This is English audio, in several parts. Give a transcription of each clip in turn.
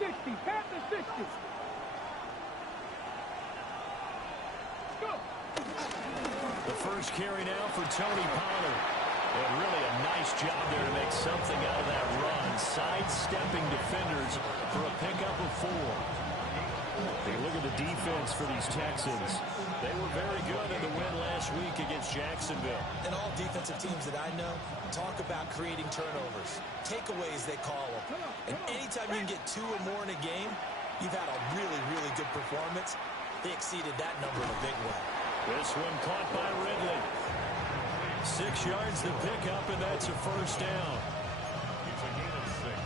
60. Panther 60. Go. The first carry now for Tony Pollard. And really a nice job there to make something out of that run. Sidestepping defenders for a pickup of 4. Hey, look at the defense for these Texans. They were very good in the win last week against Jacksonville. And all defensive teams that I know talk about creating turnovers. Takeaways, they call them. And anytime you can get 2 or more in a game, you've had a really, really good performance. They exceeded that number in a big way. This one caught by Ridley. 6 yards to pick up, and that's a first down. It's a gain of 6.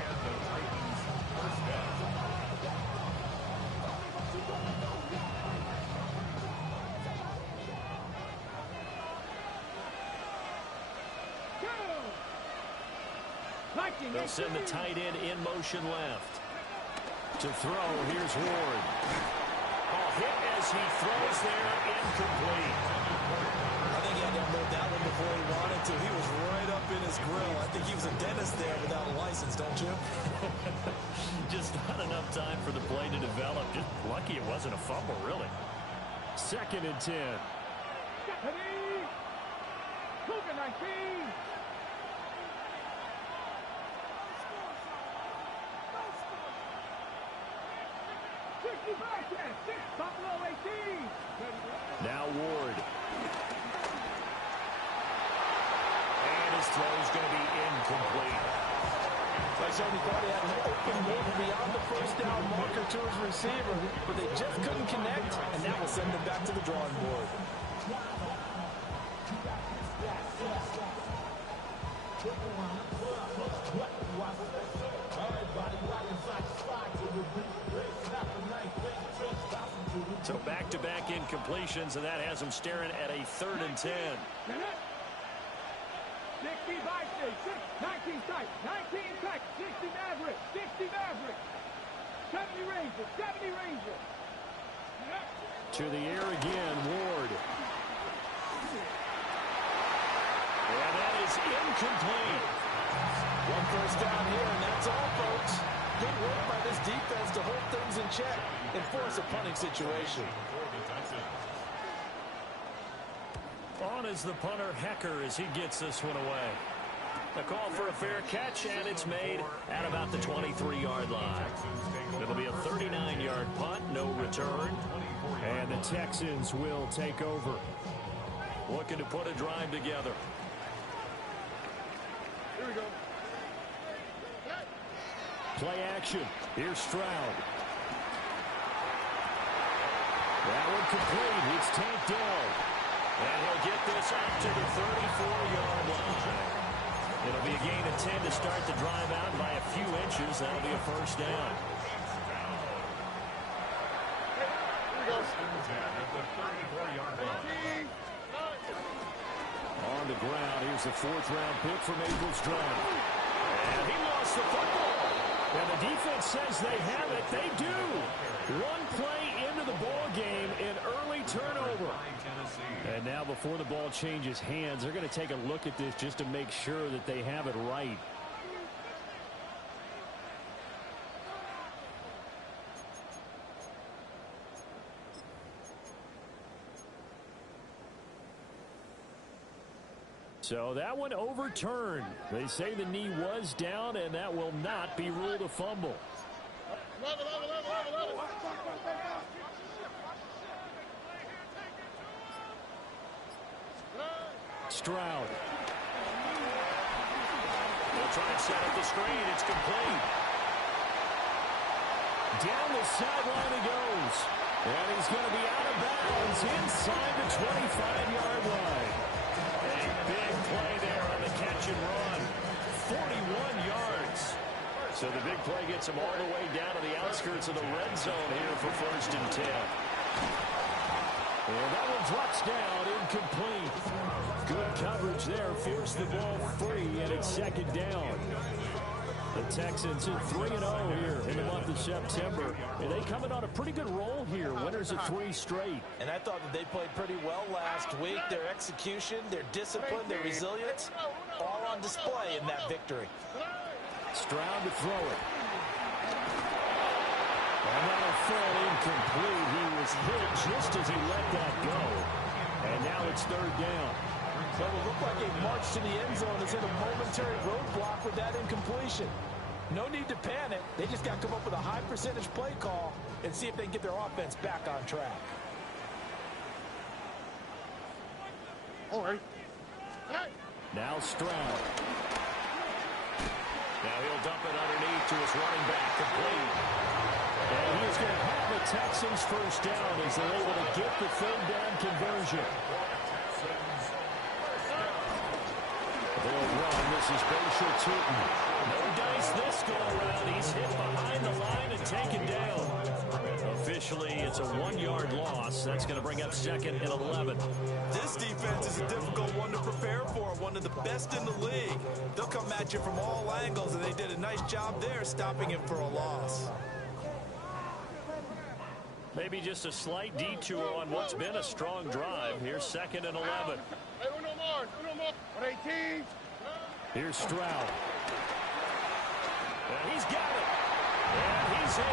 And the Titans first down. They'll send the tight end in motion left. To throw, here's Ward. Hit as he throws there, incomplete. I think he had to unload that one before he wanted to. He was right up in his grill. I think he was a dentist there without a license, don't you? Just not enough time for the play to develop. Just lucky it wasn't a fumble, really. 2nd and 10. Cougar 19. Buffalo 18. Now Ward. And his throw is going to be incomplete. I certainly thought he had an open look beyond the first down marker to his receiver, but they just couldn't connect, and that will send them back to the drawing board. So back-to-back incompletions, and that has him staring at a 3rd and 10. 60 by 19 tight, 19 tight, 60 Maverick, 60 Maverick, 70 Ranger, 70 Ranger. To the air again, Ward. And that is incomplete. 1 first down here, and that's all, folks. Good work by this defense to hold things in check and force a punting situation. On is the punter, Hecker, as he gets this one away. A call for a fair catch, and it's made at about the 23-yard line. It'll be a 39-yard punt, no return. And the Texans will take over. Looking to put a drive together. Here we go. Play action. Here's Stroud. That one complete. It's tanked down. And he'll get this out to the 34-yard line. It'll be a gain of 10 to start the drive out by a few inches. That'll be a first down. On the ground, here's the 4th-round pick from April's draft. And he lost the football. And the defense says they have it. They do. 1 play into the ball game, an early turnover. And now before the ball changes hands, they're going to take a look at this just to make sure that they have it right. So that one overturned. They say the knee was down, and that will not be ruled a fumble. Stroud. They'll try and set up the screen. It's complete. Down the sideline he goes. And he's going to be out of bounds inside the 25-yard line. A big play there on the catch and run. 41 yards. So the big play gets him all the way down to the outskirts of the red zone here for 1st and 10. And that one drops down, incomplete. Good coverage there, forced the ball free, and it's 2nd down. The Texans hit 3-0 here in the month of September. And they coming on a pretty good roll here, winners of 3 straight. And I thought that they played pretty well last week. Their execution, their discipline, their resilience, all on display in that victory. Stroud to throw it. And that'll fall incomplete. He was hit just as he let that go. And now it's third down. So it looked like a march to the end zone is in a momentary roadblock with that incompletion. No need to panic. They just got to come up with a high percentage play call and see if they can get their offense back on track. All right. Now Stroud. Now he'll dump it underneath to his running back, complete. And he's going to have the Texans first down as they're able to get the third down conversion. They'll run. This is Basher Tootin. No dice this go-around. He's hit behind the line and taken down. Officially, it's a 1-yard loss. That's going to bring up second and 11. This defense is a difficult one to prepare for, one of the best in the league. They'll come at you from all angles, and they did a nice job there stopping him for a loss. Maybe just a slight detour on what's been a strong drive. Here's second and 11. Uno more. 118. Here's Stroud. And he's got it. And he's in.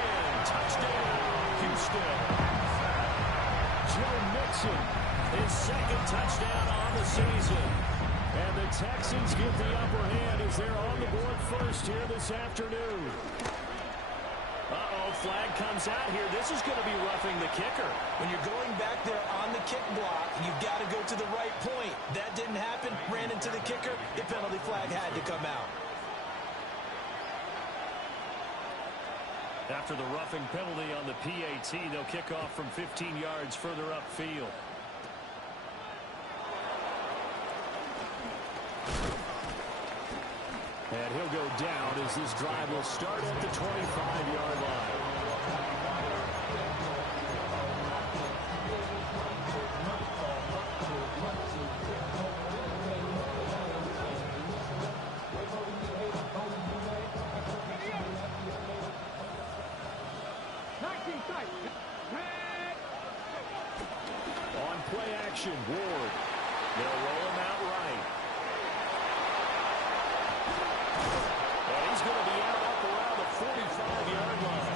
Touchdown, Houston. Joe Mixon, his second touchdown on the season. And the Texans get the upper hand as they're on the board first here this afternoon. Uh-oh, flag comes out here. This is going to be roughing the kicker. When you're going back there on the kick block, you've got to go to the right point. That didn't happen. Ran into the kicker. The penalty flag had to come out. After the roughing penalty on the PAT, they'll kick off from 15 yards further upfield. And he'll go down as this drive will start at the 25-yard line. On play action, Ward. They'll roll him out right. And he's going to be out up around the 45-yard line.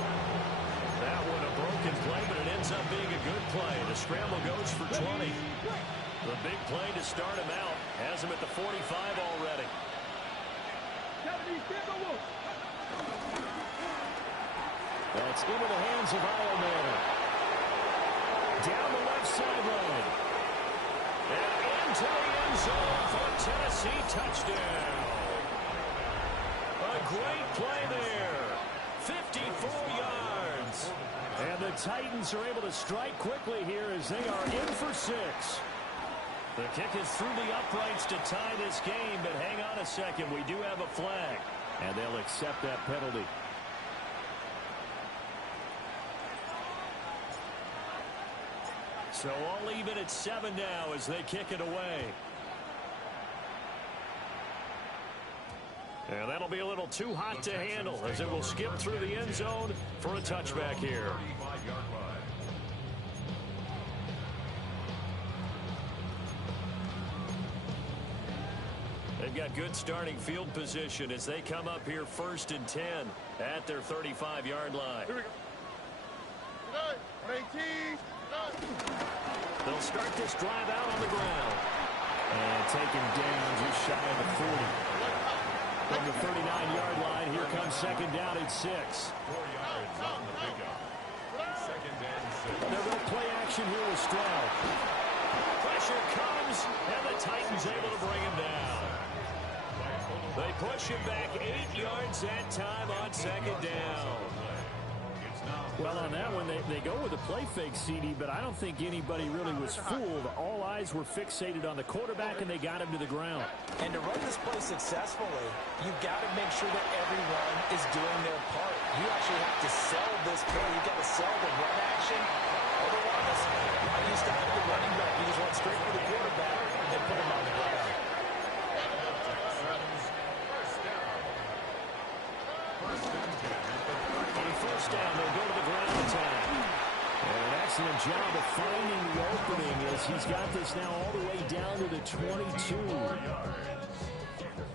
That one a broken play, but it ends up being a good play. The scramble goes for 20. The big play to start him out has him at the 45 already. That's into the hands of Iomanner. Down the left sideline. And into the end zone for a Tennessee touchdown. A great play there. 54 yards. And the Titans are able to strike quickly here as they are in for 6. The kick is through the uprights to tie this game, but hang on a second. We do have a flag. And they'll accept that penalty. So all even at 7 now as they kick it away. And that'll be a little too hot to handle as it will skip through the end zone for a touchback here. They've got good starting field position as they come up here 1st and 10 at their 35-yard line. Here we go. 118. They'll start this drive out on the ground. And taken down just shy of the 40. From the 39-yard line, here comes second down at 6. 4 yards on the pickup. Second and 6. They're going to play action here with Stroud. Pressure comes, and the Titans able to bring him down. They push him back 8 yards that time on second down. Well, on that one, they go with a play fake, CD, but I don't think anybody really was fooled. All eyes were fixated on the quarterback, and they got him to the ground. And to run this play successfully, you've got to make sure that everyone is doing their part. You actually have to sell this play. You've got to sell the run action. Otherwise, why do you stop with the running back? You just run straight for the quarterback and put him on the ground. First down, they'll go to the ground attack. And an excellent job of finding the opening as he's got this now all the way down to the 22.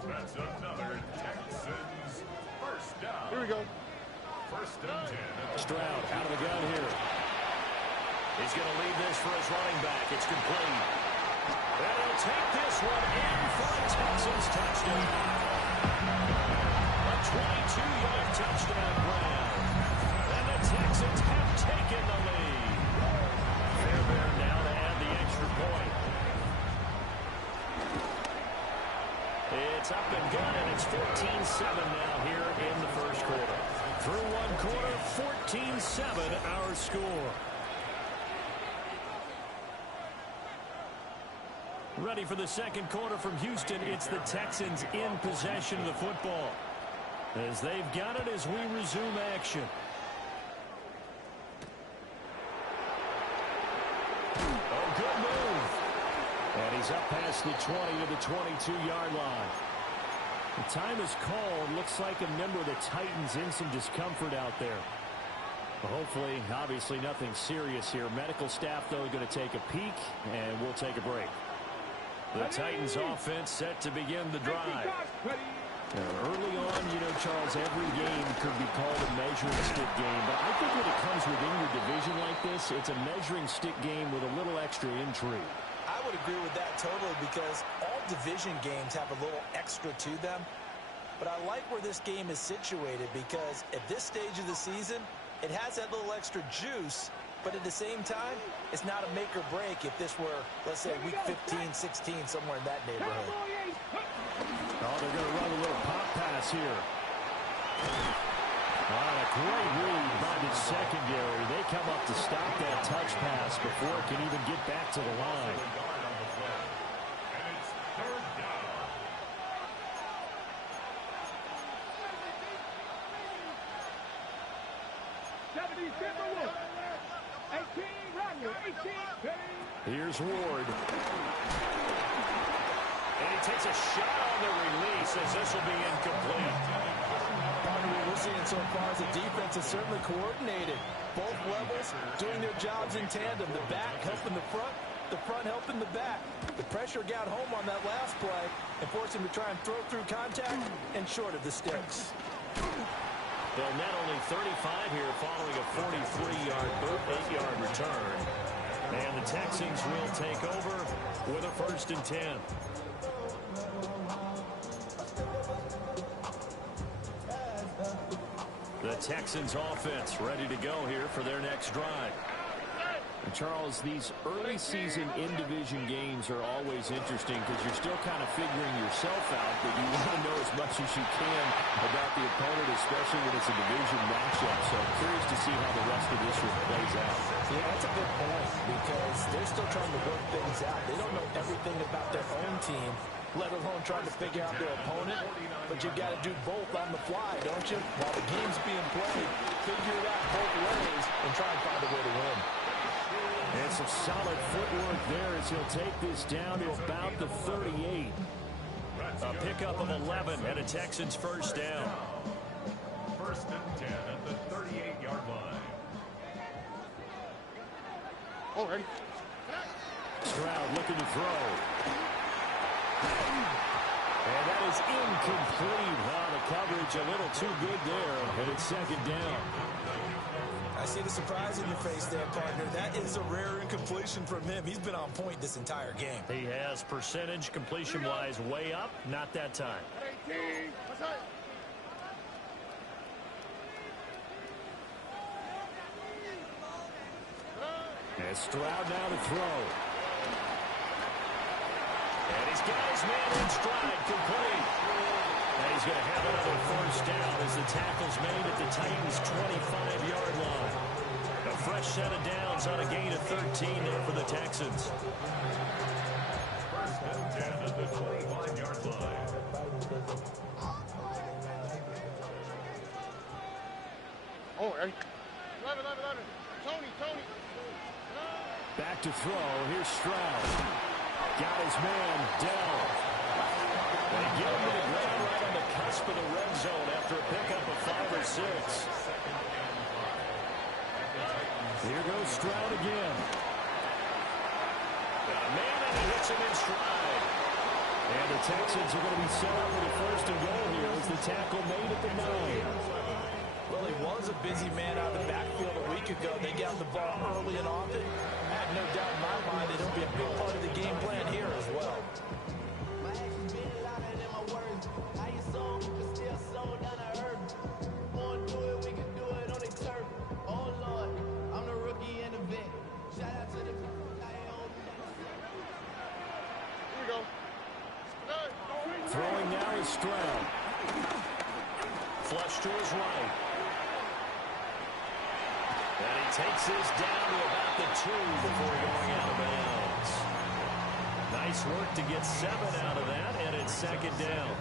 That's another Texans first down. Here we go. First and 10. Stroud out of the gun here. He's going to lead this for his running back. It's complete. And he'll take this one in for a Texans touchdown. A 22-yard touchdown grab. And the Texans have taken the lead. Fairbairn now to add the extra point. It's up and good, and it's 14-7 now here in the first quarter. Through one quarter, 14-7 our score. Ready for the second quarter from Houston. It's the Texans in possession of the football, as they've got it as we resume action. Oh, good move. And he's up past the 20 to the 22-yard line. The time is called. Looks like a member of the Titans in some discomfort out there. Well, hopefully, obviously nothing serious here. Medical staff, though, going to take a peek, and we'll take a break. The Titans offense set to begin the drive. Early on, you know, Charles, every game could be called a measuring stick game. But I think when it comes within your division like this, it's a measuring stick game with a little extra intrigue. I would agree with that totally, because all division games have a little extra to them. But I like where this game is situated, because at this stage of the season, it has that little extra juice. But at the same time, it's not a make or break if this were, let's say, week 15, 16, somewhere in that neighborhood. Oh, they're going to run a little pop pass here. A great read by the secondary. They come up to stop that touch pass before it can even get back to the line. And it's third down. Here's Ward. And he takes a shot on the release, as this will be incomplete. What we're seeing so far is the defense is certainly coordinated. Both levels doing their jobs in tandem. The back helping the front helping the back. The pressure got home on that last play and forced him to try and throw through contact and short of the sticks. They'll net only 35 here following a 43-yard, 8-yard return. And the Texans will take over with a 1st and 10. The Texans offense ready to go here for their next drive. And Charles, these early season in-division games are always interesting because you're still kind of figuring yourself out, but you want to know as much as you can about the opponent, especially when it's a division matchup. So I'm curious to see how the rest of this one plays out. Yeah, that's a good point, because they're still trying to work things out. They don't know everything about their own team, let alone trying to figure out their opponent. But you've got to do both on the fly, don't you? While the game's being played, figure it out both ways and try and find a way to win. And some solid footwork there as he'll take this down to about the 38. A pickup of 11 and a Texans 1st down. 1st and 10 at the 38-yard line. Already. Stroud looking to throw. And that is incomplete. Wow, the coverage a little too good there. And it's 2nd down. I see the surprise in your face there, partner. That is a rare incompletion from him. He's been on point this entire game. He has percentage completion-wise way up. Not that time. 18. What's that? And Stroud now to throw. And he's got his man in stride, complete. And he's going to have another 1st down as the tackle's made at the Titans' 25-yard line. A fresh set of downs on a gain of 13 there for the Texans. 1st and 10 at the 25-yard line. Already. 11. Tony. Back to throw. Here's Stroud. Got his man, Dell. They get him to the ground right on the cusp of the red zone after a pickup of 5 or 6. Here goes Stroud again. Got a man, and he hits him in stride. And the Texans are going to be set up with a 1st and goal here as the tackle made at the 9. Well, he was a busy man out of the backfield a week ago. They got the ball early and often. I have no doubt in my mind that he'll be a big part of the game plan here as well. Throwing now is Stroud. Flush to his right. And he takes this down to about the 2 before going out of bounds. Nice work to get 7 out of that, and it's second down.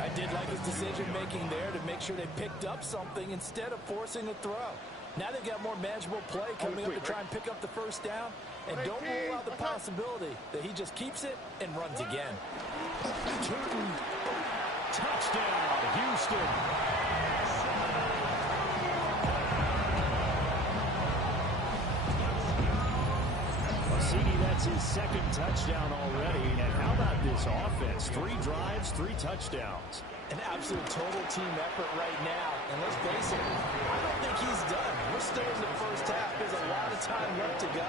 I did like his decision-making there to make sure they picked up something instead of forcing a throw. Now they've got more manageable play coming up to try and pick up the first down. And don't rule out the possibility that he just keeps it and runs again. Touchdown, Houston. CD, that's his second touchdown already. And how about this offense? 3 drives, 3 touchdowns. An absolute total team effort right now. And let's face it, I don't think he's done. We're still in the first half. There's a lot of time left to go.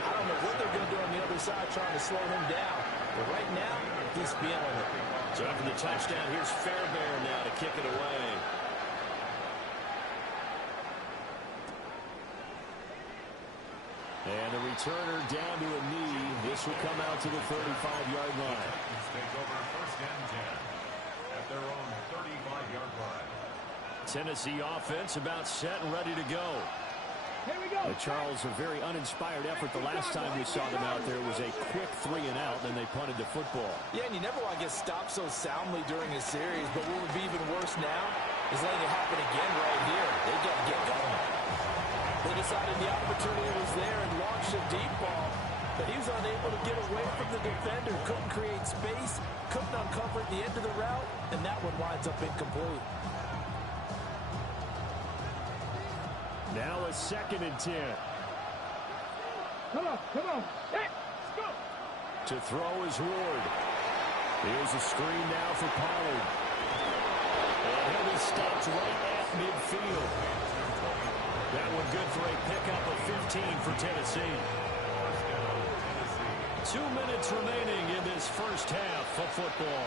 I don't know what they're going to do on the other side trying to slow him down. But right now, he's feeling it. So after the touchdown, here's Fairbairn now to kick it away. And the returner down to a knee. This will come out to the 35-yard line. Take over first and 10 at their own 35-yard line. Tennessee offense about set and ready to go. Here we go. Charles, a very uninspired effort. The last time we saw them out there was a quick 3 and out, and then they punted the football. Yeah, and you never want to get stopped so soundly during a series, but what would be even worse now is letting it happen again right here. They got to get going. They decided the opportunity was there and launched a deep ball, but he was unable to get away from the defender, couldn't create space, couldn't uncover at the end of the route, and that one winds up incomplete. Now a 2nd and 10. Come on. Let's go. To throw is Ward. Here's a screen now for Pollard. And he'll be stopped right at midfield. That one good for a pickup of 15 for Tennessee. 2 minutes remaining in this first half of football.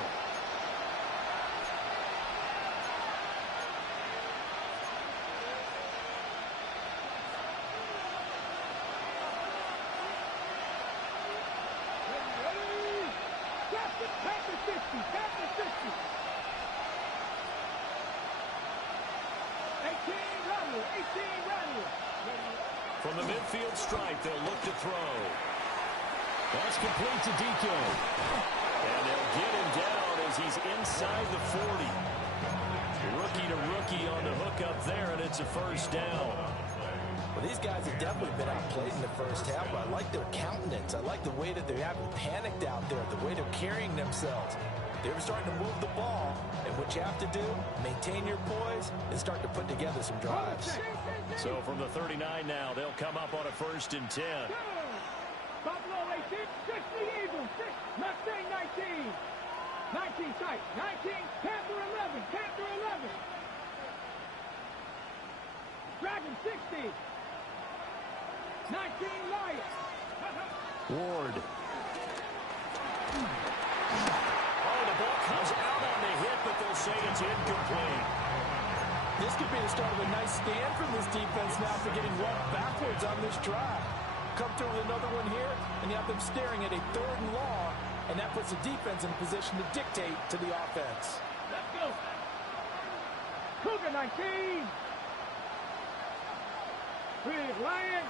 From the midfield stripe, they'll look to throw. That's complete to DK. And they'll get him down as he's inside the 40. Rookie to rookie on the hookup there, and it's a first down. Well, these guys have definitely been outplayed in the first half, but I like their countenance. I like the way that they haven't panicked out there, the way they're carrying themselves. They're starting to move the ball, and what you have to do, maintain your poise and start to put together some drives. So from the 39 now, they'll come up on a 1st and 10. Buffalo 18, 60 Eagles, Mustang 19. 19 tight, 19, Panther 11, Panther 11. Dragon 60. 19 Lions. Ward. The ball comes out on the hit, but they'll say it's incomplete. This could be the start of a nice stand from this defense now for getting roughed backwards on this drive. Come through with another one here, and you have them staring at a 3rd and long, and that puts the defense in a position to dictate to the offense. Let's go. Cougar 19. Big Lion.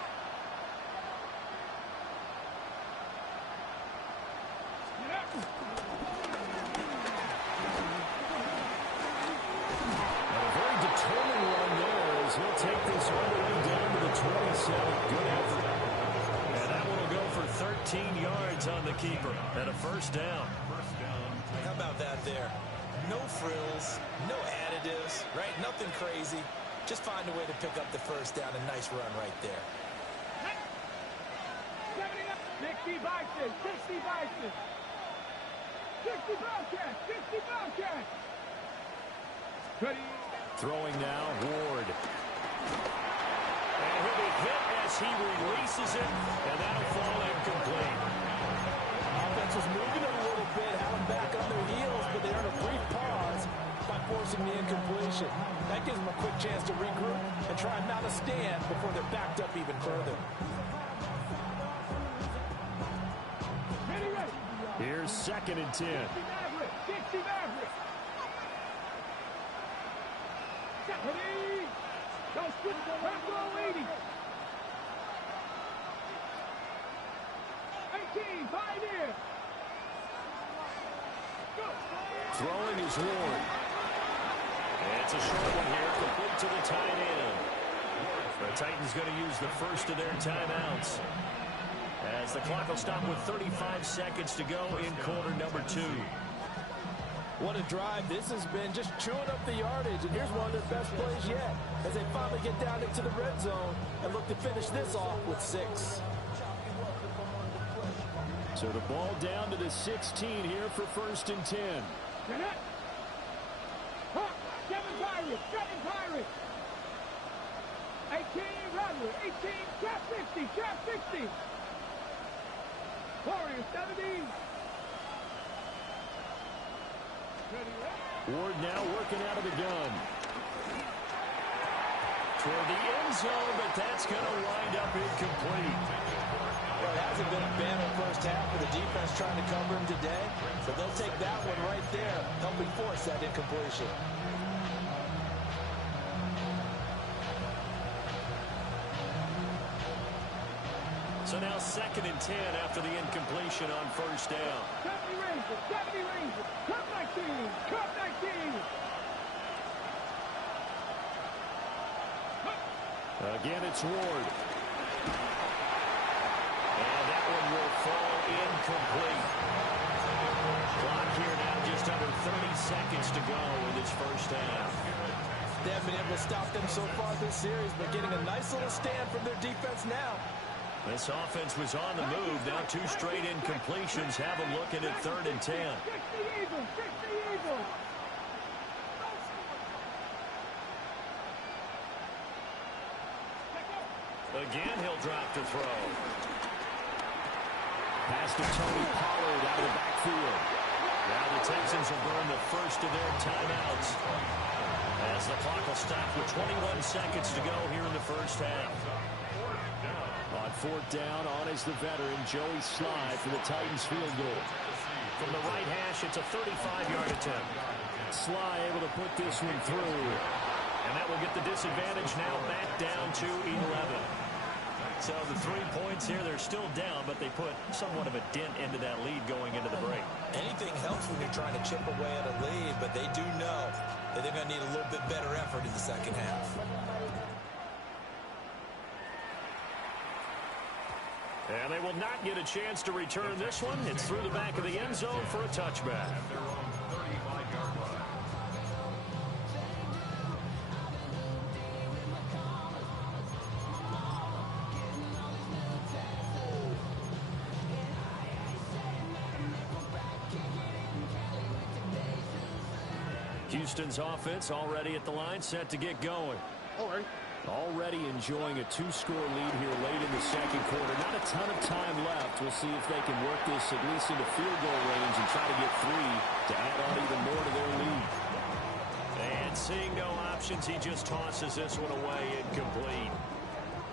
He'll take this all the way down to the 27. Good effort. And that one will go for 13 yards on the keeper and a first down. How about that there? No frills, no additives, right? Nothing crazy. Just find a way to pick up the first down. A nice run right there. 60 Bison, 60 Bison. 60 Bobcats, 60 Bobcats. Ready. Throwing now, Ward. And he'll be hit as he releases it, and that'll fall incomplete. Offense was moving a little bit, had them back on their heels, but they earned a brief pause by forcing the incompletion. That gives them a quick chance to regroup and try and mount a stand before they're backed up even further. Here's 2nd and 10. 60 Maverick. Stephanie. Go split the Red 80. 18, 5 in. Go. Throwing is Ward. It's a short one here, complete to the tight end. The Titans going to use the first of their timeouts, as the clock will stop with 35 seconds to go in quarter number 2. What a drive this has been, just chewing up the yardage. And here's one of their best plays yet, as they finally get down into the red zone and look to finish this off with 6. So the ball down to the 16 here for 1st and 10. Seven Pirates. 18, Rodwood. 18, trap 50, trap 60. Warriors 17. Ward now working out of the gun. Toward the end zone, but that's going to wind up incomplete. Well, it hasn't been a bad first half for the defense trying to cover him today, but they'll take that one right there, helping force that incompletion. So now 2nd and 10 after the incompletion on 1st down. 70 Rangers. Cup 19. Again, it's Ward. And that one will fall incomplete. Clock here now just under 30 seconds to go in this first half. They haven't been able to stop them so far this series, but getting a nice little stand from their defense now. This offense was on the move. Now 2 straight incompletions. Have a look at it, 3rd and 10. 60 Eagles. Again, he'll drop to throw. Pass to Tony Pollard out of the backfield. Now the Texans will burn the first of their timeouts, as the clock will stop with 21 seconds to go here in the first half. On 4th down, on is the veteran, Joey Slye for the Titans field goal. From the right hash, it's a 35-yard attempt. Slye able to put this one through. And that will get the disadvantage now back down to 11. So the 3 points here, they're still down, but they put somewhat of a dent into that lead going into the break. Anything helps when you're trying to chip away at a lead, but they do know that they're going to need a little bit better effort in the second half. And they will not get a chance to return this one. It's through the back of the end zone for a touchback. Houston's offense already at the line, set to get going. All right. Already enjoying a 2-score lead here late in the second quarter. Not a ton of time left. We'll see if they can work this at least into field goal range and try to get 3 to add on even more to their lead. And seeing no options, he just tosses this one away incomplete.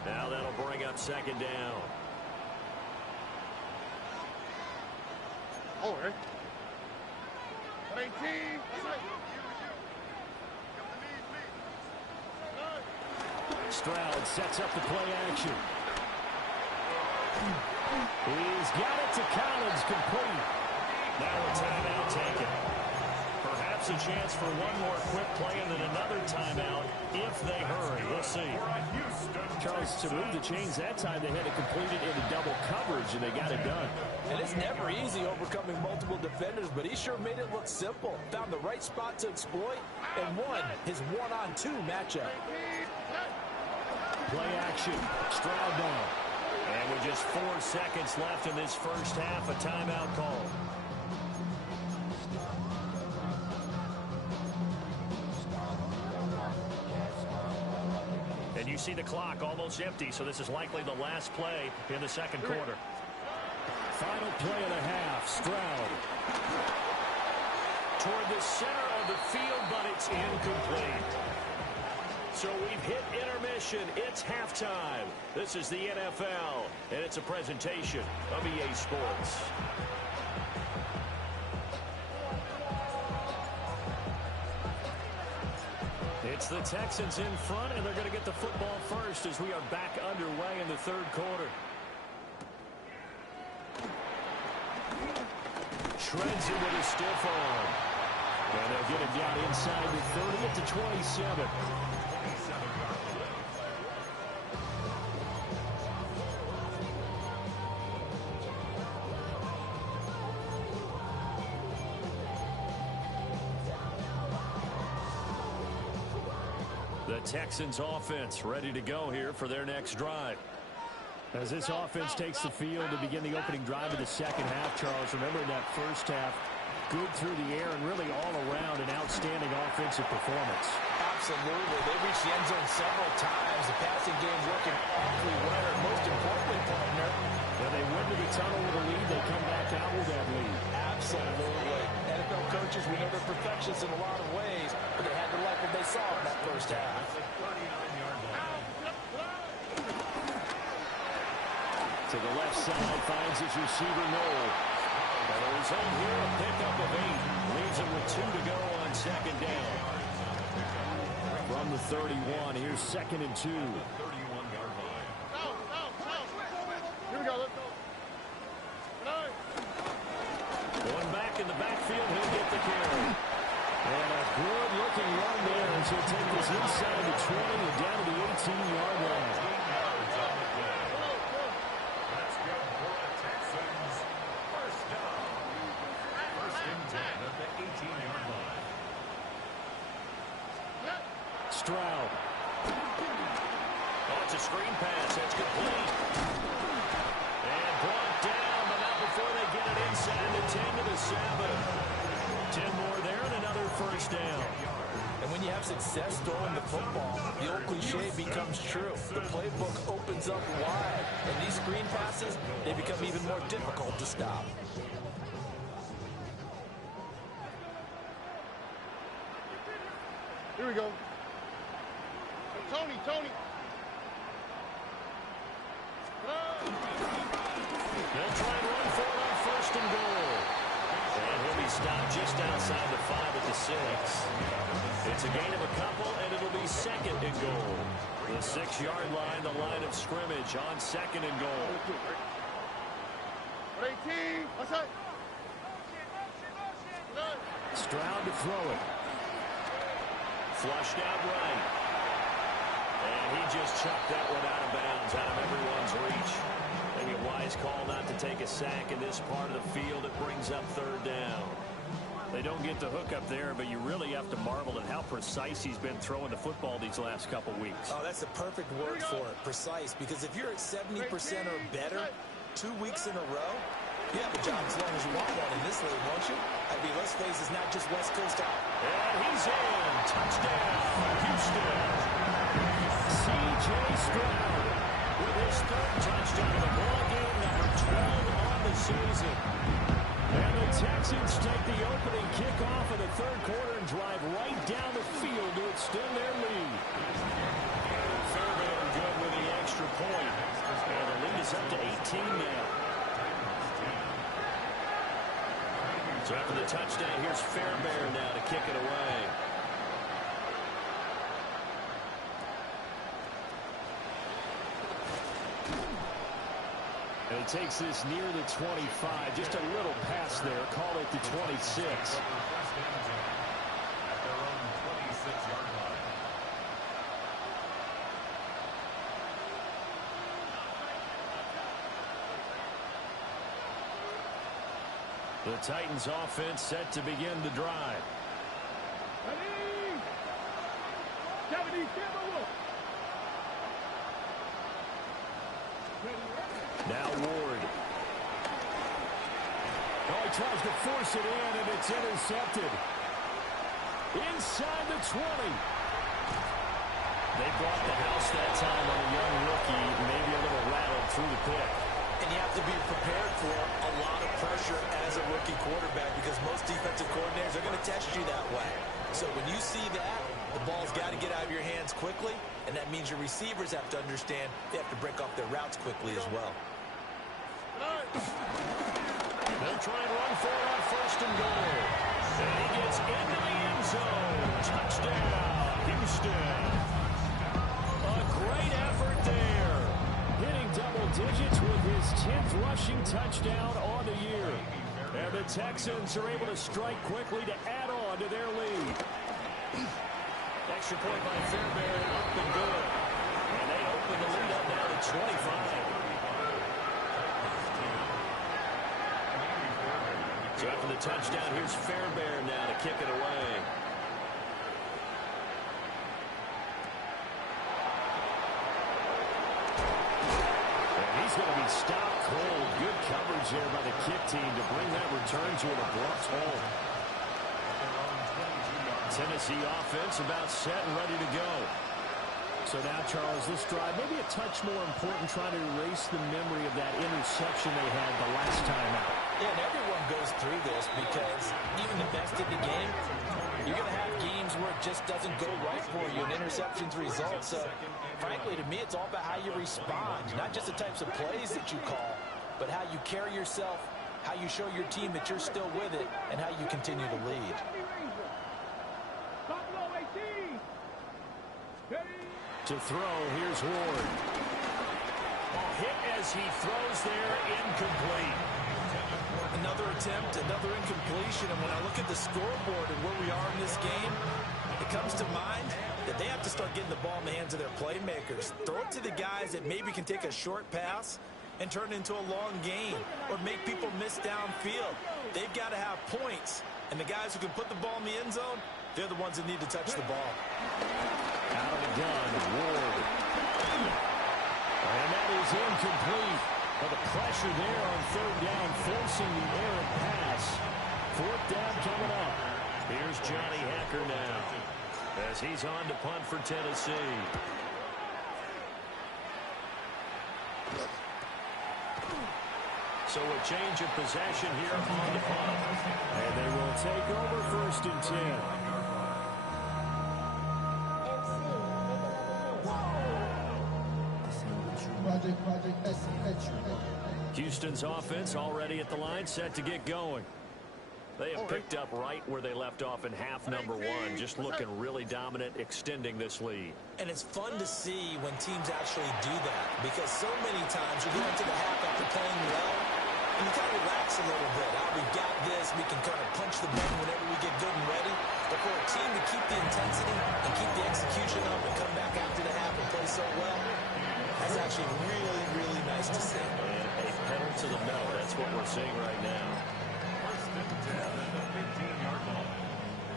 Now that'll bring up 2nd down. All right. 18. Stroud sets up the play action. He's got it to Collins, complete. Now a timeout taken. Perhaps a chance for one more quick play and then another timeout if they hurry. We'll see. Charles, to move the chains that time, they had to complete it into double coverage, and they got it done. And it's never easy overcoming multiple defenders, but he sure made it look simple. Found the right spot to exploit and won his 1-on-2 matchup. Play action. Stroud down. And with just 4 seconds left in this first half, a timeout call. You see the clock almost empty, so this is likely the last play in the second quarter. Final play of the half. Stroud. Toward the center of the field, but it's incomplete. So we've hit intermission. It's halftime. This is the NFL, and it's a presentation of EA Sports. It's the Texans in front, and they're going to get the football first as we are back underway in the third quarter. Shreds it with a stiff arm. And they'll get it down inside the 30 at the 27. The Texans offense ready to go here for their next drive. As this offense takes the field to begin the opening drive of the second half, Charles, remember in that first half, good through the air and really all around an outstanding offensive performance. Absolutely. They reached the end zone several times. The passing game working awfully well. And most importantly, partner, when they went to the tunnel with a lead, they come back out with that lead. Absolutely. NFL coaches, we know they're perfectionists in a lot of ways, but they had to like what they saw in that first half. To the left side, finds his receiver, Noel. And the result here, a pickup of 8. Leaves him with 2 to go on second down. From the 31, here's 2nd and 2. 31-yard line. Here we go, let's go. Going back in the backfield, he'll get the carry. And a good-looking run there as he'll take this inside the 20 and down to the 18-yard line. That's good for the Texans. First down. First and 10 at the 18-yard line. Stroud. Oh, it's a screen pass. That's complete. And brought down, but not before they get it inside the 10 to the 7. 10 more there and another first down. And when you have success throwing the football, the old cliche becomes true. The playbook opens up wide, and these screen passes, they become even more difficult to stop. Here we go. Tony. They'll try and run for it on first and goal. And he'll be stopped just outside the 5 at the 6. It's a gain of a couple, and it'll be 2nd and goal. The 6-yard line, the line of scrimmage on 2nd and goal. 18. What's that? Stroud to throw it. Flushed out right. And he just chucked that one out of bounds, out of everyone's reach. Maybe a wise call not to take a sack in this part of the field. It brings up 3rd down. They don't get the hook up there, but you really have to marvel at how precise he's been throwing the football these last couple weeks. Oh, that's the perfect word for it, precise, because if you're at 70% or better 2 weeks in a row, you have a job as long as you want one in this league, won't you? I mean, let's face it, it's not just West Coast out. And he's in. Touchdown, Houston. C.J. Stroud with his 3rd touchdown of the ball game, number 12 on the season. And the Texans take the opening kickoff of the 3rd quarter and drive right down the field to extend their lead. Fairbairn good with the extra point. And the lead is up to 18 now. So after the touchdown, here's Fairbairn now to kick it away. And he takes this near the 25. Just a little pass there. Call it the 26. At their own 26-yard line. The Titans offense set to begin the drive. Now Ward. Oh, he tries to force it in, and it's intercepted. Inside the 20. They brought the house that time on a young rookie, maybe a little rattled through the pick. And you have to be prepared for a lot of pressure as a rookie quarterback because most defensive coordinators are going to test you that way. So when you see that, the ball's got to get out of your hands quickly, and that means your receivers have to understand they have to break off their routes quickly as well. They'll try and run for it on first and goal. And he gets into the end zone. Touchdown, Houston. A great effort there. Hitting double digits with his 10th rushing touchdown on the year. And the Texans are able to strike quickly to add on to their lead. Extra point by Fairbairn, up and good. And they open the lead up now to 25. So after the touchdown, here's Fairbairn now to kick it away. And he's going to be stopped cold. Good coverage there by the kick team to bring that return to an abrupt halt. Tennessee offense about set and ready to go. So now, Charles, this drive maybe a touch more important, trying to erase the memory of that interception they had the last time out. Yeah, and everyone goes through this because even the best in the game, you're going to have games where it just doesn't go right for you and interceptions result. So, frankly, to me, it's all about how you respond, not just the types of plays that you call, but how you carry yourself, how you show your team that you're still with it, and how you continue to lead. To throw, here's Ward. Hit as he throws there, incomplete. Another attempt, another incompletion, and when I look at the scoreboard and where we are in this game, it comes to mind that they have to start getting the ball in the hands of their playmakers. Throw it to the guys that maybe can take a short pass and turn it into a long gain or make people miss downfield. They've got to have points, and the guys who can put the ball in the end zone, they're the ones that need to touch the ball. Out of the gun, Ward. And that is incomplete. But the pressure there on third down, forcing the errant pass. Fourth down coming up. Here's Johnny Hacker now as he's on to punt for Tennessee. So a change of possession here on the punt. And they will take over first and 10. Houston's offense already at the line, set to get going. They have picked up right where they left off in half number one, just looking really dominant, extending this lead. And it's fun to see when teams actually do that, because so many times you go into the half after playing well, and you kind of relax a little bit. We've got this, we can kind of punch the button whenever we get good and ready. But for a team to keep the intensity and keep the execution up and come back after the half and play so well, that's actually really, really nice to see. And a pedal to the metal, that's what we're seeing right now.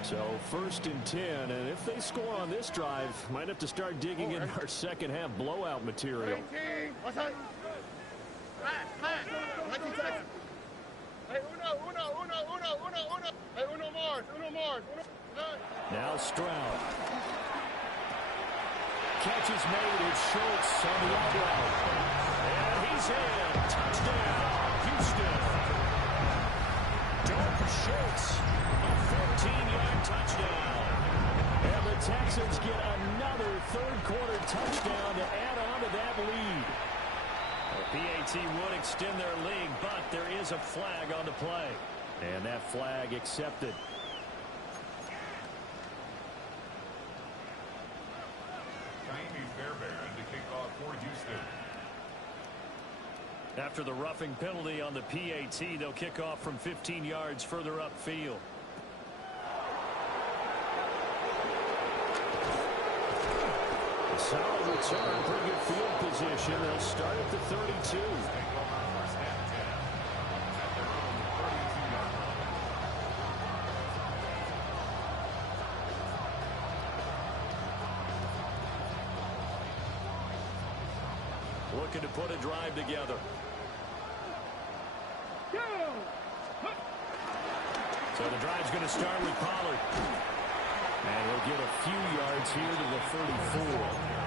So first and 10, and if they score on this drive, might have to start digging in our second half blowout material. Now Stroud. Catch is made. It's Schultz on the out route. And he's in. Touchdown, Houston. Dalton Schultz, a 14-yard touchdown. And the Texans get another third-quarter touchdown to add on to that lead. The PAT would extend their lead, but there is a flag on the play. And that flag accepted. After the roughing penalty on the PAT, they'll kick off from 15 yards further upfield. A solid return, pretty good field position. They'll start at the 32. Looking to put a drive together. So the drive's going to start with Pollard. And he'll get a few yards here to the 34.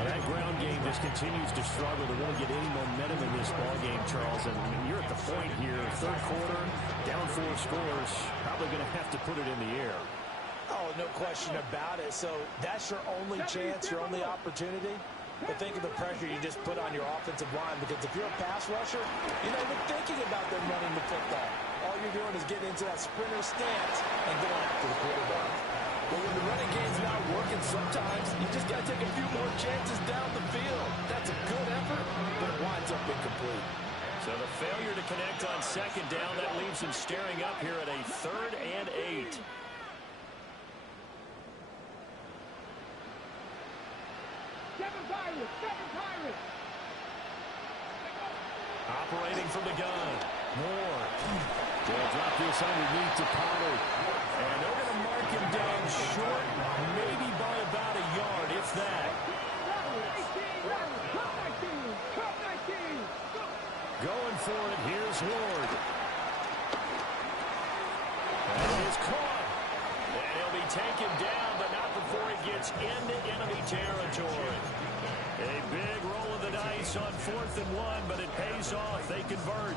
Well, that ground game just continues to struggle to really get any momentum in this ball game, Charles. And I mean, you're at the point here, third quarter, down 4 scores, probably going to have to put it in the air. Oh, no question about it. So that's your only chance, your only opportunity. But think of the pressure you just put on your offensive line, because if you're a pass rusher, you're not even thinking about them running the football. All you're doing is getting into that sprinter stance and going after the quarterback. But when the running game's not working, sometimes you just got to take a few more chances down the field. That's a good effort, but it winds up incomplete. So the failure to connect on second down, that leaves him staring up here at a 3rd and 8. Seven Pirates. Operating from the gun. Moore. They'll drop this underneath to Pollard. And they're going to mark him down short, maybe by about a yard, if that. Going for it. Here's Ward. And it is caught. And he'll be taken down, but not before he gets into enemy territory. A big roll of the dice on 4th and 1, but it pays off. They convert.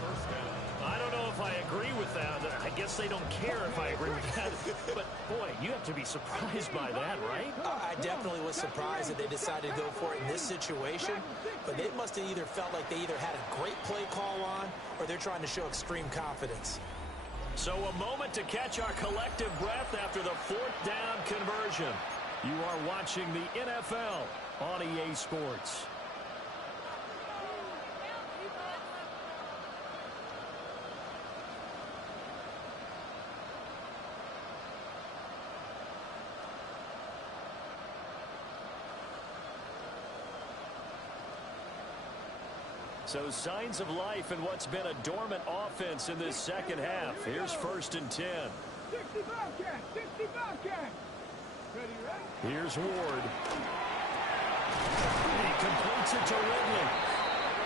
I don't know if I agree with that. I guess they don't care if I agree with that. But, boy, you have to be surprised by that, right? I definitely was surprised that they decided to go for it in this situation. But they must have either felt like they either had a great play call on, or they're trying to show extreme confidence. So a moment to catch our collective breath after the 4th down conversion. You are watching the NFL on EA Sports. So signs of life in what's been a dormant offense in this second half. Here's 1st and 10. 60 Bobcat. Ready, right? Here's Ward. He completes it to Ridley.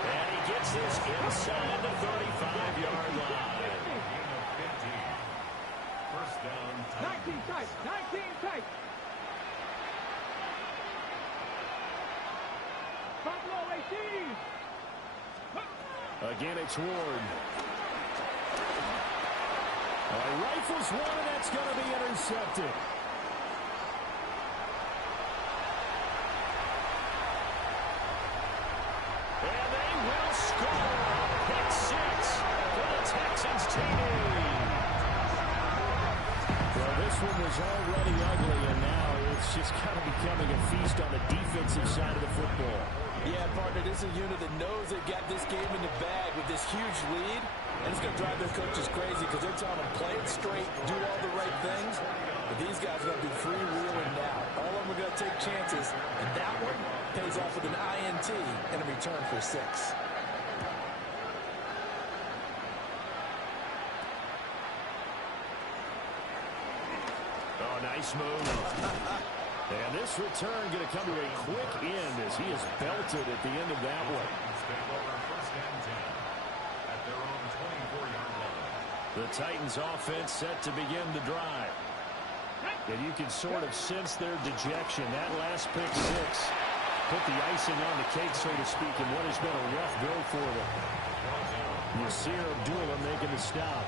And he gets this inside the 35-yard line. First down. 19 tight. Buffalo 18. Again, it's Ward. Rifles one, and that's going to be intercepted. And they will score. Pick 6 for the Texans TD. Well, this one was already ugly, and now it's just kind of becoming a feast on the defensive side of the football. Yeah, partner, this is a unit that knows they've got this game in the bag with this huge lead, and it's going to drive their coaches crazy because they're telling them play it straight, do all the right things, but these guys are going to be freewheeling now. All of them are going to take chances, and that one pays off with an INT and a return for 6. Oh, nice move. And this return going to come to a quick end as he is belted at the end of that one. First and 10 at their own 24-yard line. The Titans offense set to begin the drive. And you can sort of sense their dejection. That last pick 6 put the icing on the cake, so to speak, in what has been a rough go for them. Yasir Abdullah making the stop.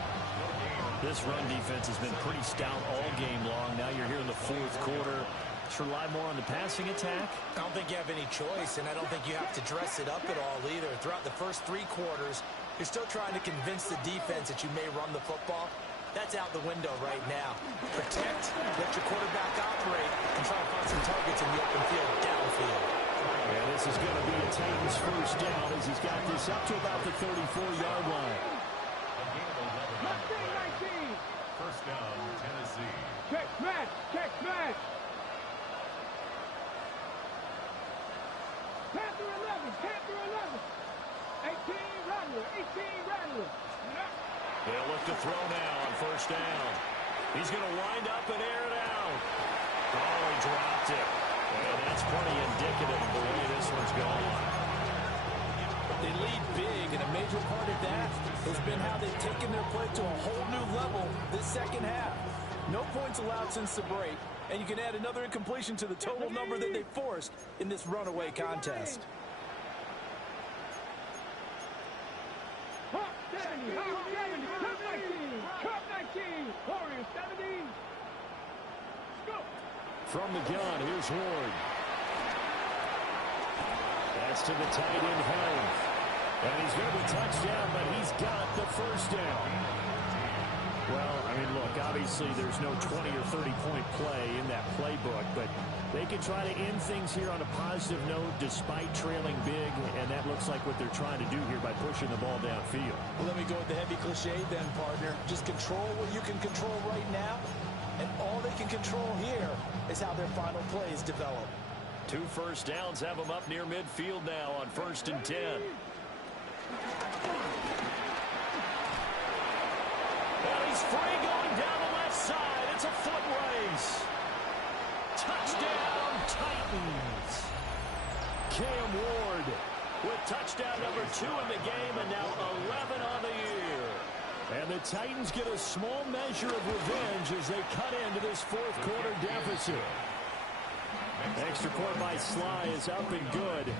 This run defense has been pretty stout all game long. Now you're here in the 4th quarter. Let's rely more on the passing attack. I don't think you have any choice, and I don't think you have to dress it up at all either. Throughout the first 3 quarters, you're still trying to convince the defense that you may run the football. That's out the window right now. Protect, let your quarterback operate, and try to find some targets in the open field, downfield. And this is going to be a Titans first down as he's got this up to about the 34-yard line. A gain of 11 on the play. First down, Tennessee. Check match. Panther 11. 18 Rattler. They'll look to throw now on first down. He's going to wind up and air it out. Oh, he dropped it. And that's pretty indicative of the way this one's going. They lead big, and a major part of that has been how they've taken their play to a whole new level this second half. No points allowed since the break, And you can add another incompletion to the total number that they forced in this runaway contest. Hop 70, hop 70, Cup 19, Cup 19, Warriors 70. Go. From the gun, here's Ward. That's to the tight end, Helm. And he's going to be touchdown, but he's got the first down. Well, I mean, look, obviously there's no 20 or 30-point play in that playbook, but they can try to end things here on a positive note despite trailing big, and that looks like what they're trying to do here by pushing the ball downfield. Well, let me go with the heavy cliche then, partner. Just control what you can control right now, and all they can control here is how their final plays develop. 2 first downs have them up near midfield now on 1st and 10. And he's free going down the left side. It's a foot race. Touchdown, Titans. Cam Ward with touchdown number 2 in the game, and now 11 on the year. And the Titans get a small measure of revenge as they cut into this 4th quarter deficit. Extra point by Sly is up and good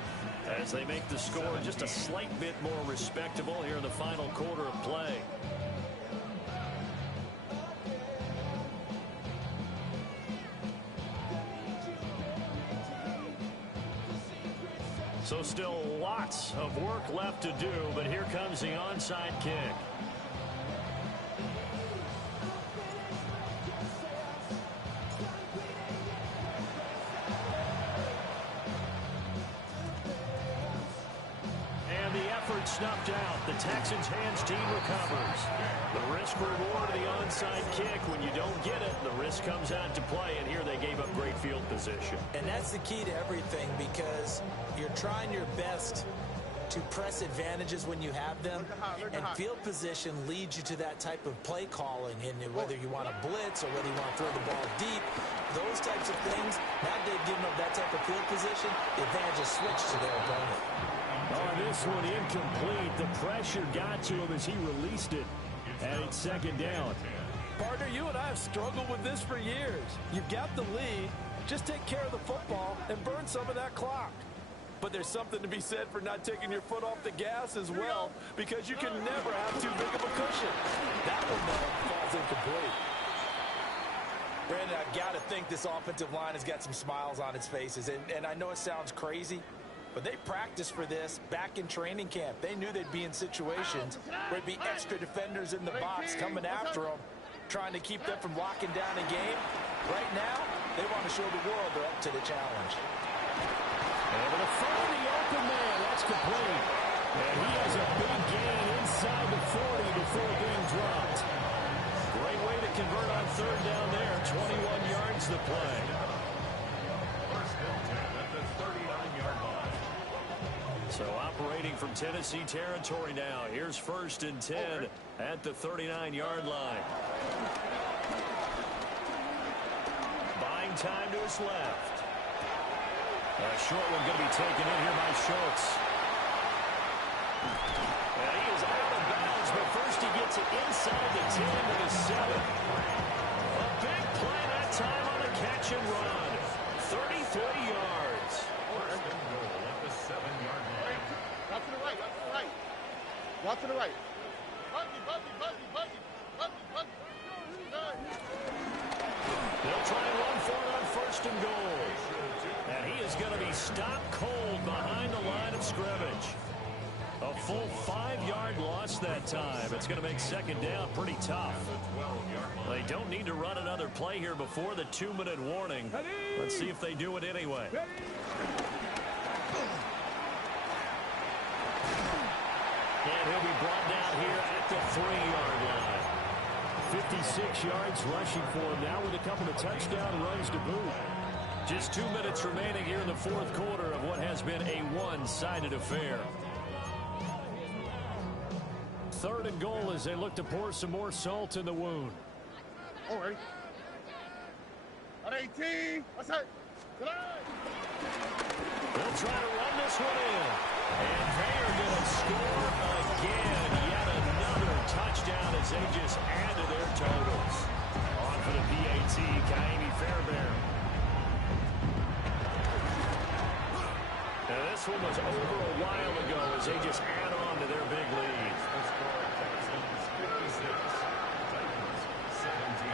as they make the score just a slight bit more respectable here in the final quarter of play. So still lots of work left to do, but here comes the onside kick. And the effort snuffed out. The Texans' hands team recovers. The risk reward of the onside kick. When you don't get it, the risk comes out to play, and here they gave up great field position. And that's the key to everything, because you're trying your best to press advantages when you have them, and field position leads you to that type of play calling, and whether you want to blitz or whether you want to throw the ball deep, those types of things. Now they've given up that type of field position, the advantage is switched to their opponent. On this one, incomplete. The pressure got to him as he released it, and it's 2nd down. Partner, you and I have struggled with this for years. You've got the lead. Just take care of the football and burn some of that clock. But there's something to be said for not taking your foot off the gas as well, because you can never have too big of a cushion. That one, though, falls incomplete. Brandon, I've got to think this offensive line has got some smiles on its faces. And I know it sounds crazy, but they practiced for this back in training camp. They knew they'd be in situations where there'd be extra defenders in the box coming after them, trying to keep them from locking down a game. Right now, they want to show the world they're up to the challenge. Over the front of the open man, that's complete. And he has a big gain inside the 40 before being dropped. Great way to convert on 3rd down there. 21 yards the play. 1st and 10 at the 39-yard line. So operating from Tennessee territory now. Here's 1st and 10 at the 39-yard line. Buying time to his left. A short one going to be taken in here by Schultz. And he is out of bounds, but first he gets it inside the 10 to the 7. A big play that time on a catch and run. 33 yards. 1st and goal at the 7-yard line. Route to the right, route to the right. Route to the right. Buggy. They'll try and run for it on 1st and goal. And he is going to be stopped cold behind the line of scrimmage. A full 5-yard loss that time. It's going to make 2nd down pretty tough. They don't need to run another play here before the 2-minute warning. Let's see if they do it anyway. And he'll be brought down here at the 3-yard line. 56 yards rushing for him now with a couple of touchdown runs to boot. Just 2 minutes remaining here in the 4th quarter of what has been a one-sided affair. 3rd and goal as they look to pour some more salt in the wound. All right. At 18. What's that? They'll try to run this one in. And they are going to score again. Yet another touchdown as they just add to their totals. On for the PAT, Kaimi Fairbairn. Now this one was over a while ago as they just add on to their big lead. The score, Texans 56, Titans 17.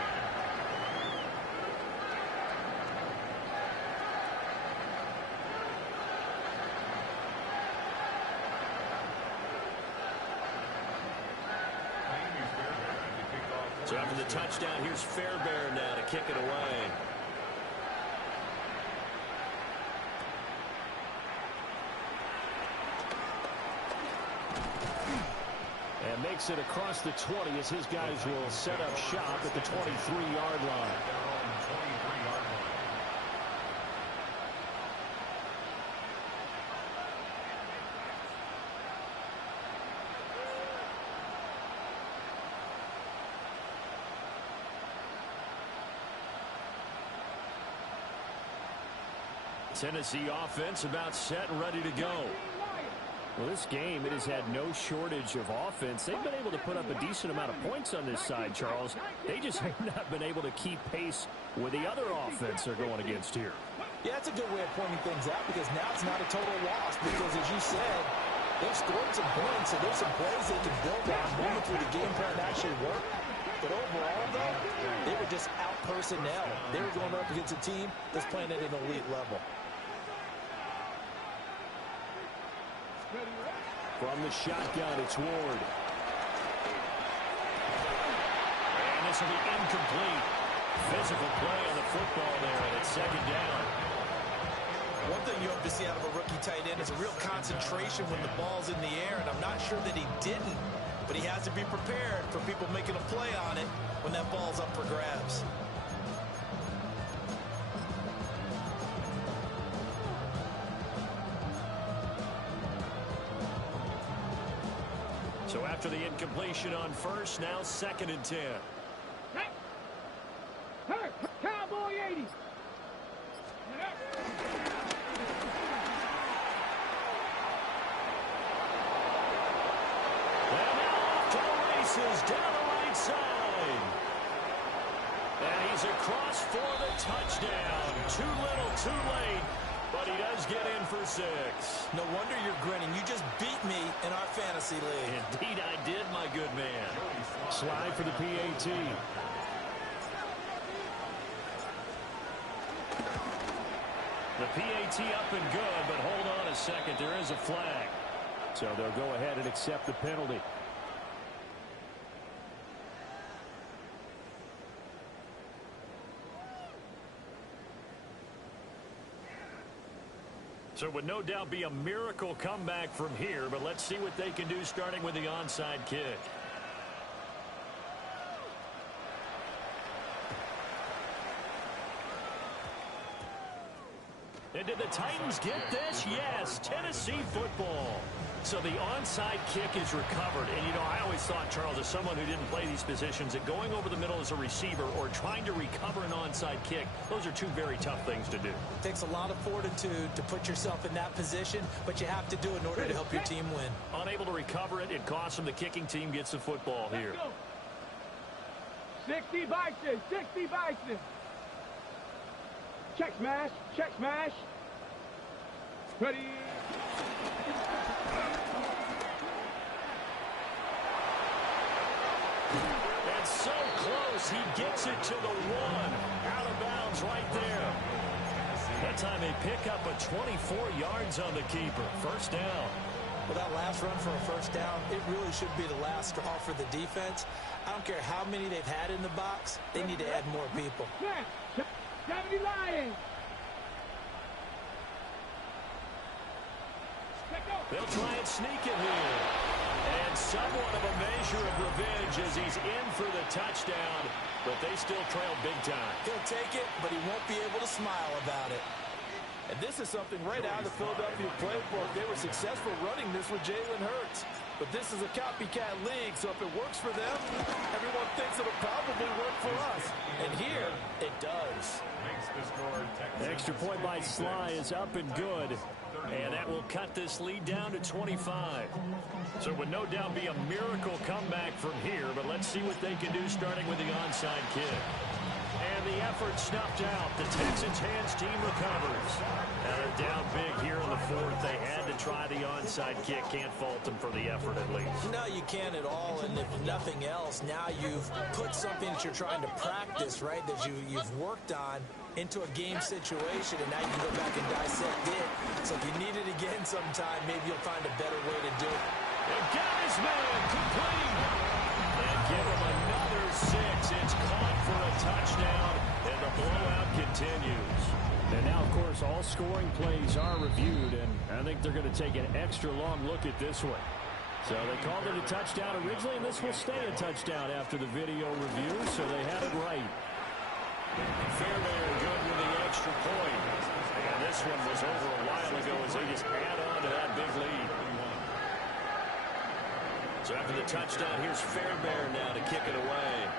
So after the touchdown, here's Fairbairn now to kick it away. And makes it across the 20 as his guys will set up shop at the 23-yard line. Tennessee offense about set and ready to go. Well, this game, it has had no shortage of offense. They've been able to put up a decent amount of points on this side, Charles. They just have not been able to keep pace with the other offense they're going against here. Yeah, it's a good way of pointing things out because now it's not a total loss because, as you said, they've scored some points, so there's some plays they can build on moving through the game plan actually work. But overall, though, they were just out personnel. They were going up against a team that's playing at an elite level. From the shotgun, it's Ward. And this will be incomplete. Physical play on the football there, and it's second down. One thing you hope to see out of a rookie tight end is a real concentration when the ball's in the air, and I'm not sure that he didn't, but he has to be prepared for people making a play on it when that ball's up for grabs. So after the incompletion on first, now 2nd and 10. Cowboy 80. And now off to the races down the right side. And he's across for the touchdown. Too little, too late. But he does get in for 6. No wonder you're grinning. You just beat me in our fantasy league. Indeed I did, my good man. Slide for the PAT. The PAT up and good, but hold on a second. There is a flag. So they'll go ahead and accept the penalty. So it would no doubt be a miracle comeback from here, but let's see what they can do starting with the onside kick. And did the Titans get this? Yes, Tennessee football. So the onside kick is recovered. And, you know, I always thought, Charles, as someone who didn't play these positions, that going over the middle as a receiver or trying to recover an onside kick, those are two very tough things to do. It takes a lot of fortitude to put yourself in that position, but you have to do it in order to help your team win. Unable to recover it, it costs them. The kicking team gets the football here. 60 Bison, 60 Bison. Check smash, check smash. Ready. And so close, he gets it to the 1. Out of bounds right there. That time they pick up a 24 yards on the keeper. First down. Well, that last run for a first down, it really should be the last straw for the defense. I don't care how many they've had in the box. They need to add more people. 70 Lions. They'll try and sneak it here. And somewhat of a measure of revenge as he's in for the touchdown, but they still trail big time. He'll take it, but he won't be able to smile about it. And this is something right out of the Philadelphia playbook. They were successful running this with Jalen Hurts. But this is a copycat league, so if it works for them, everyone thinks it'll probably work for us. And here, it does. Extra point by Sly is up and good. And that will cut this lead down to 25. So it would no doubt be a miracle comeback from here, but let's see what they can do starting with the onside kick. And the effort snuffed out. The Texans' hands team recovers. Now they're down big here in the fourth. They had to try the onside kick. Can't fault them for the effort at least. No, you can't at all. And if nothing else, now you've put something that you're trying to practice, right, that you've worked on into a game situation, and now you can go back and dissect it. So if you need it again sometime, maybe you'll find a better way to do it. And got his man complete. And give him another 6. It's caught for a touchdown, and the blowout continues. And now, of course, all scoring plays are reviewed, and I think they're going to take an extra long look at this one. So they called it a touchdown originally, and this will stay a touchdown after the video review, so they had it right. Fairbairn good with the extra point. And this one was over a while ago as they just add on to that big lead. So after the touchdown, here's Fairbairn now to kick it away.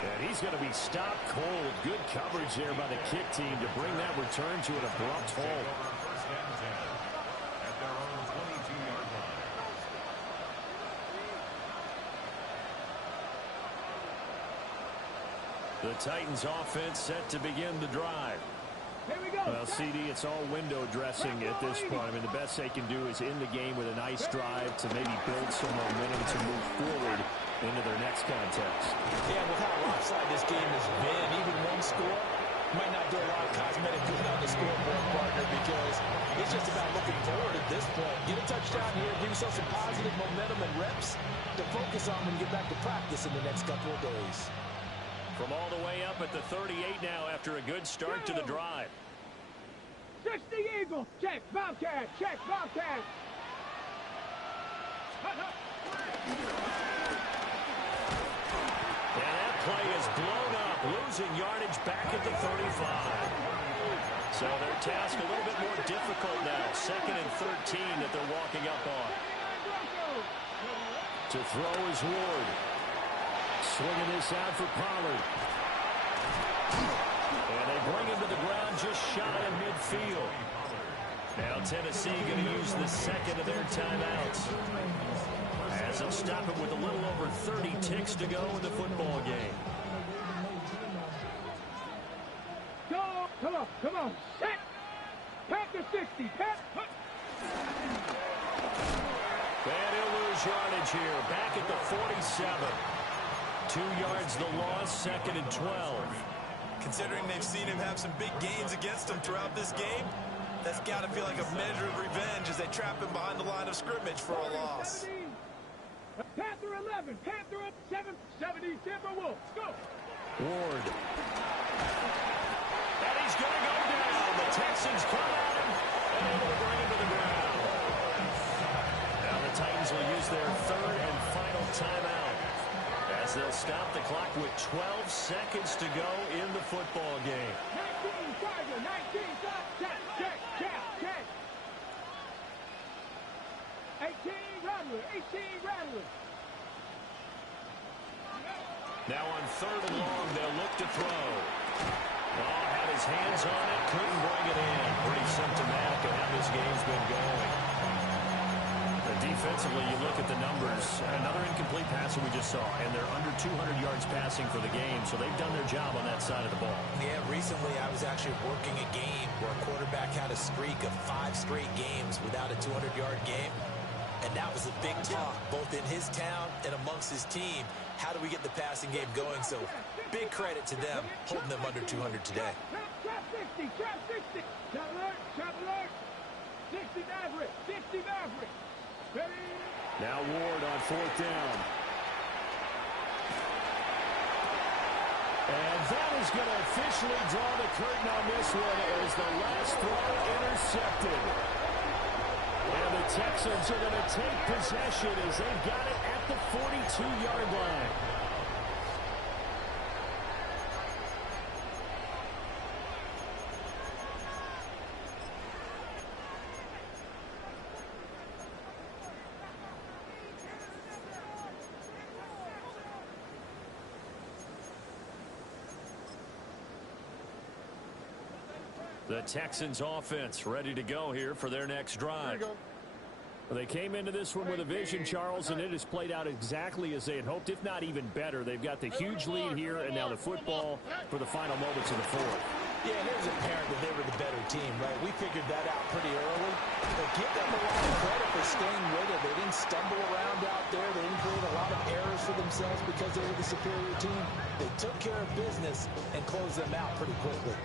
And he's going to be stopped cold. Good coverage there by the kick team to bring that return to an abrupt halt. First and 10 at their own 22-yard line. The Titans offense set to begin the drive. Here we go. Well, CD, it's all window dressing at this point. I mean, the best they can do is end the game with a nice drive to maybe build some momentum to move forward into their next contest. Yeah, with how lopsided this game has been, even one score might not do a lot of cosmetic good on the scoreboard, partner, because it's just about looking forward at this point. Get a touchdown here, give yourself some positive momentum and reps to focus on when you get back to practice in the next couple of days. From all the way up at the 38 now after a good start to the drive. 60 Eagle. Check. Bobcat. Check. Bobcat. And that play is blown up, losing yardage back at the 35. So their task a little bit more difficult now. 2nd and 13 that they're walking up on. To throw is Ward. Swinging this out for Pollard. And they bring him to the ground just shy of midfield. Now Tennessee going to use the second of their timeouts. As they'll stop it with a little over 30 ticks to go in the football game. Go. Come on. Come on. Set. Pat to 60. Pat. And he'll lose yardage here. Back at the 47. 2 yards the loss, 2nd and 12. Considering they've seen him have some big gains against them throughout this game, that's got to feel like a measure of revenge as they trap him behind the line of scrimmage for a loss. Panther 11. Panther 7. 70 Timberwolves. Go. Ward. And he's going to go down. The Texans come at him and able to bring him to the ground. Now the Titans will use their 3rd and final timeout as they'll stop the clock with 12 seconds to go in the football game. 19 Tiger. 19 Tiger. Check. Check. Check. Check. 18 Rattler. 18 Rattler. Now on 3rd and long, they'll look to throw. Oh, had his hands on it, couldn't bring it in. Pretty symptomatic of how this game's been going. But defensively, you look at the numbers. Another incomplete pass that we just saw, and they're under 200 yards passing for the game, so they've done their job on that side of the ball. Yeah, recently I was actually working a game where a quarterback had a streak of 5 straight games without a 200-yard game. And that was a big talk, both in his town and amongst his team. How do we get the passing game going? So big credit to them, holding them under 200 today. Trap 60. Trap 60. Trap alert. Trap alert. 60 Maverick. 60 Maverick. Ready. Now Ward on 4th down. And that is going to officially draw the curtain on this one as the last throw intercepted. And the Texans are going to take possession as they've got it at the 42-yard line. The Texans offense ready to go here for their next drive. There you go. They came into this one with a vision, Charles, and it has played out exactly as they had hoped, if not even better. They've got the huge lead here, and now the football for the final moments of the fourth. Yeah, and it was apparent that they were the better team, right? We figured that out pretty early. But give them a lot of credit for staying with it. They didn't stumble around out there. They didn't create a lot of errors for themselves because they were the superior team. They took care of business and closed them out pretty quickly.